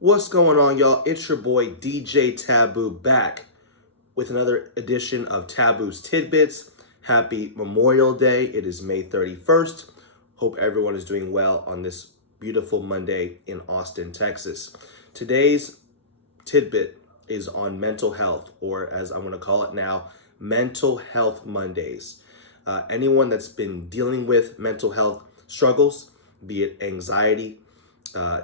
What's going on, y'all? It's your boy DJ Taboo back with another edition of Taboo's Tidbits. Happy Memorial Day. It is May 31st. Hope everyone is doing well on this beautiful Monday in Austin, Texas. Today's tidbit is on mental health, or as I'm going to call it now, Mental Health Mondays. Anyone that's been dealing with mental health struggles, be it anxiety,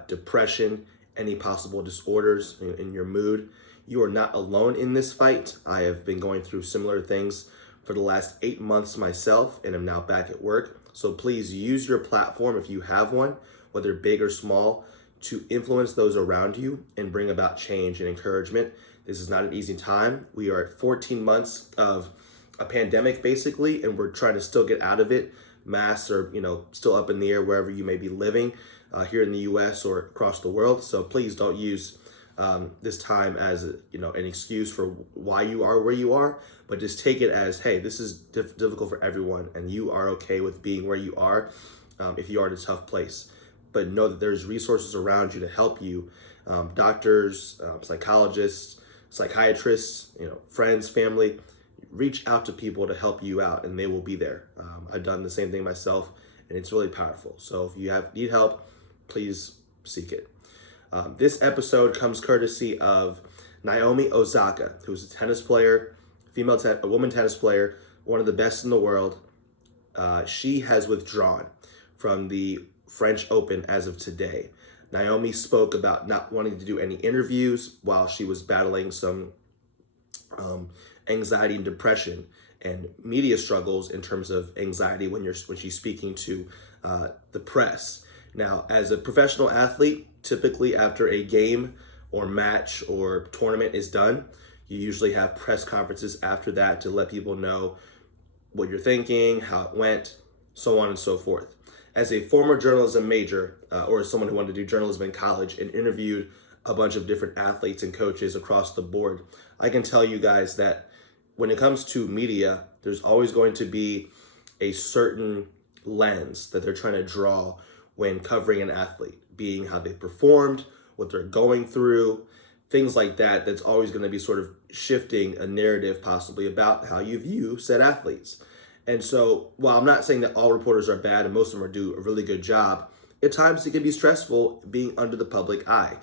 depression, any possible disorders in your mood, you are not alone in this fight. I have been going through similar things for the last 8 months myself, and I'm now back at work. So please use your platform, if you have one, whether big or small, to influence those around you and bring about change and encouragement. This is not an easy time. We are at 14 months of a pandemic, basically, and we're trying to still get out of it. Masks are, still up in the air wherever you may be living, here in the U.S. or across the world. So please don't use this time as an excuse for why you are where you are, but just take it as, hey, this is difficult for everyone, and you are okay with being where you are if you are in a tough place. But know that there's resources around you to help you, doctors, psychologists, psychiatrists, friends, family. Reach out to people to help you out, and they will be there. I've done the same thing myself, and it's really powerful. So if you need help, please seek it. This episode comes courtesy of Naomi Osaka, who's a tennis player, a woman tennis player, one of the best in the world. She has withdrawn from the French Open as of today. Naomi spoke about not wanting to do any interviews while she was battling some anxiety and depression and media struggles in terms of anxiety when she's speaking to the press. Now, as a professional athlete, typically after a game or match or tournament is done, you usually have press conferences after that to let people know what you're thinking, how it went, so on and so forth. As a former journalism major, or as someone who wanted to do journalism in college and interviewed a bunch of different athletes and coaches across the board, I can tell you guys that when it comes to media, there's always going to be a certain lens that they're trying to draw when covering an athlete, being how they performed, what they're going through, things like that. That's always going to be sort of shifting a narrative possibly about how you view said athletes. And so while I'm not saying that all reporters are bad and most of them do a really good job, at times it can be stressful being under the public eye.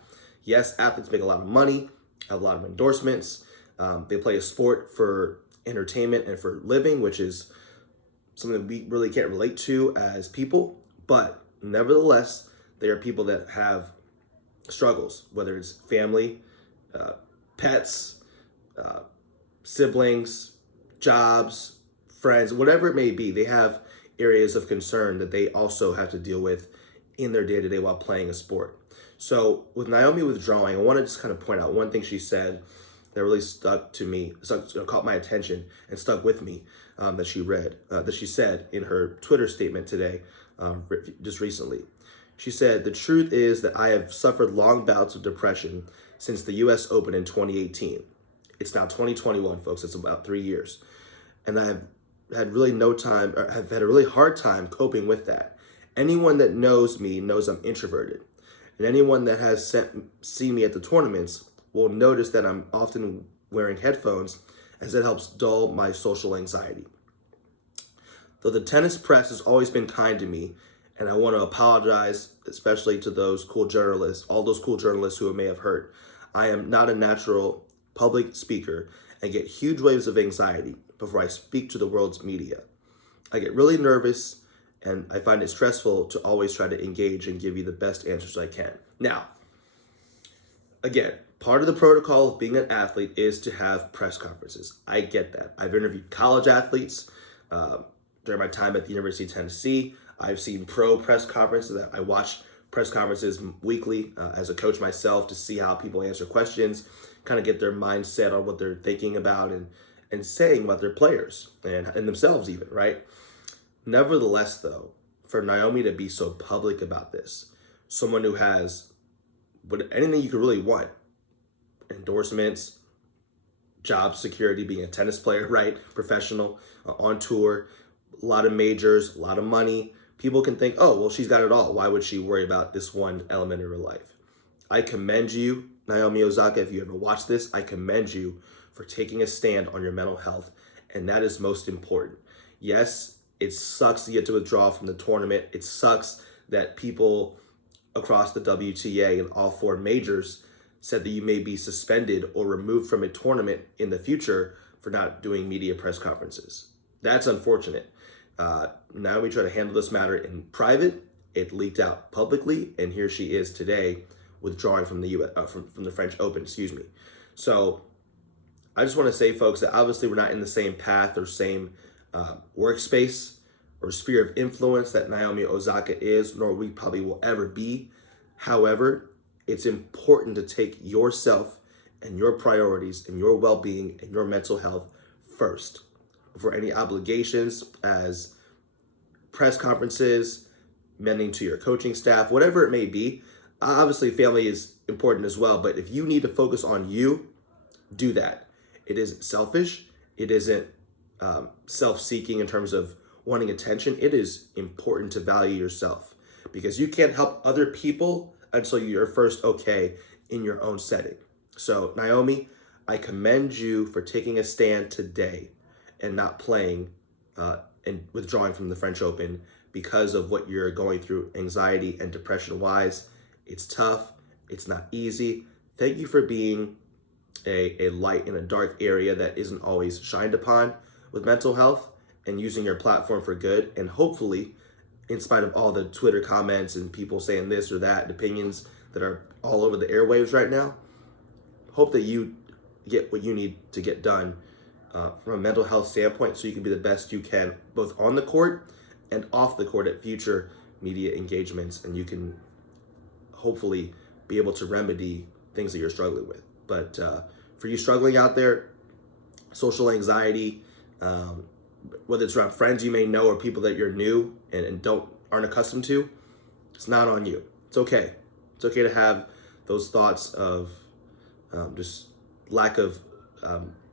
Yes, athletes make a lot of money, have a lot of endorsements. They play a sport for entertainment and for living, which is something that we really can't relate to as people. But nevertheless, there are people that have struggles, whether it's family, pets, siblings, jobs, friends, whatever it may be. They have areas of concern that they also have to deal with in their day-to-day while playing a sport. So with Naomi withdrawing, I want to just kind of point out one thing she said that really caught my attention and stuck with me, that she said in her Twitter statement today, just recently. She said, "The truth is that I have suffered long bouts of depression since the U.S. Open in 2018. It's now 2021, folks. It's about 3 years. And I've had really have had a really hard time coping with that. Anyone that knows me knows I'm introverted. And anyone that has seen me at the tournaments will notice that I'm often wearing headphones, as it helps dull my social anxiety. Though the tennis press has always been kind to me, and I want to apologize, especially to those cool journalists, all those cool journalists who it may have hurt. I am not a natural public speaker and get huge waves of anxiety before I speak to the world's media. I get really nervous, and I find it stressful to always try to engage and give you the best answers I can." Now, again, part of the protocol of being an athlete is to have press conferences. I get that. I've interviewed college athletes during my time at the University of Tennessee. I've seen pro press conferences. I watch press conferences weekly as a coach myself to see how people answer questions, kind of get their mindset on what they're thinking about and saying about their players and themselves even, right? Nevertheless, though, for Naomi to be so public about this, someone who has anything you could really want, endorsements, job security, being a tennis player, right? Professional, on tour, a lot of majors, a lot of money. People can think, oh, well, she's got it all. Why would she worry about this one element in her life? I commend you, Naomi Osaka, if you ever watch this, I commend you for taking a stand on your mental health, and that is most important. Yes, it sucks to get to withdraw from the tournament. It sucks that people across the WTA and all four majors said that you may be suspended or removed from a tournament in the future for not doing media press conferences. That's unfortunate. Now we try to handle this matter in private. It leaked out publicly, and here she is today withdrawing from the from the French Open, excuse me. So I just want to say, folks, that obviously we're not in the same path or same workspace or sphere of influence that Naomi Osaka is, nor we probably will ever be. However, it's important to take yourself and your priorities and your well-being and your mental health first before any obligations as press conferences, mending to your coaching staff, whatever it may be. Obviously, family is important as well, but if you need to focus on you, do that. It isn't selfish. It isn't self-seeking in terms of wanting attention. It is important to value yourself because you can't help other people until you're first okay in your own setting. So, Naomi, I commend you for taking a stand today and not playing and withdrawing from the French Open because of what you're going through anxiety and depression-wise. It's tough. It's not easy. Thank you for being a light in a dark area that isn't always shined upon with mental health and using your platform for good. And hopefully, in spite of all the Twitter comments and people saying this or that, and opinions that are all over the airwaves right now, hope that you get what you need to get done from a mental health standpoint so you can be the best you can, both on the court and off the court at future media engagements, and you can hopefully be able to remedy things that you're struggling with. But for you struggling out there, social anxiety, whether it's around friends you may know or people that you're new and aren't accustomed to, it's not on you. It's okay. It's okay to have those thoughts of just lack of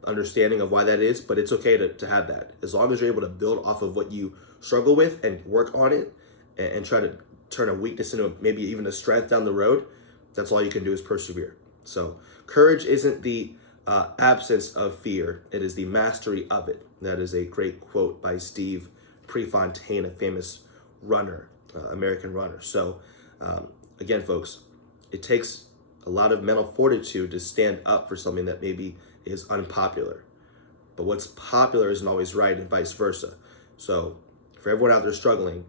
understanding of why that is, but it's okay to have that. As long as you're able to build off of what you struggle with and work on it and try to turn a weakness into maybe even a strength down the road, that's all you can do is persevere. So courage isn't the absence of fear. It is the mastery of it. That is a great quote by Steve Prefontaine, a famous runner, American runner. So again, folks, it takes a lot of mental fortitude to stand up for something that maybe is unpopular. But what's popular isn't always right and vice versa. So for everyone out there struggling,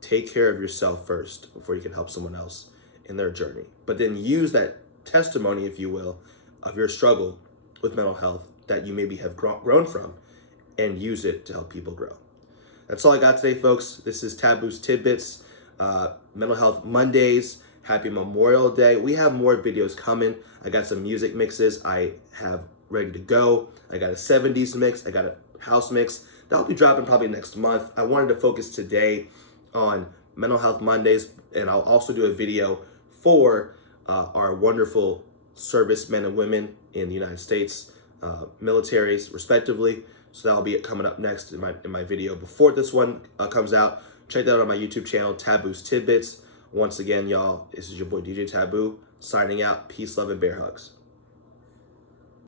take care of yourself first before you can help someone else in their journey. But then use that testimony, if you will, of your struggle with mental health that you maybe have grown from and use it to help people grow. That's all I got today, folks. This is Taboo's Tidbits, Mental Health Mondays. Happy Memorial Day. We have more videos coming. I got some music mixes I have ready to go. I got a 70s mix. I got a house mix. That'll be dropping probably next month. I wanted to focus today on Mental Health Mondays, and I'll also do a video for our wonderful servicemen and women in the United States, militaries, respectively. So that'll be coming up next in my video before this one comes out. Check that out on my YouTube channel, Taboo's Tidbits. Once again, y'all, this is your boy DJ Taboo signing out. Peace, love, and bear hugs.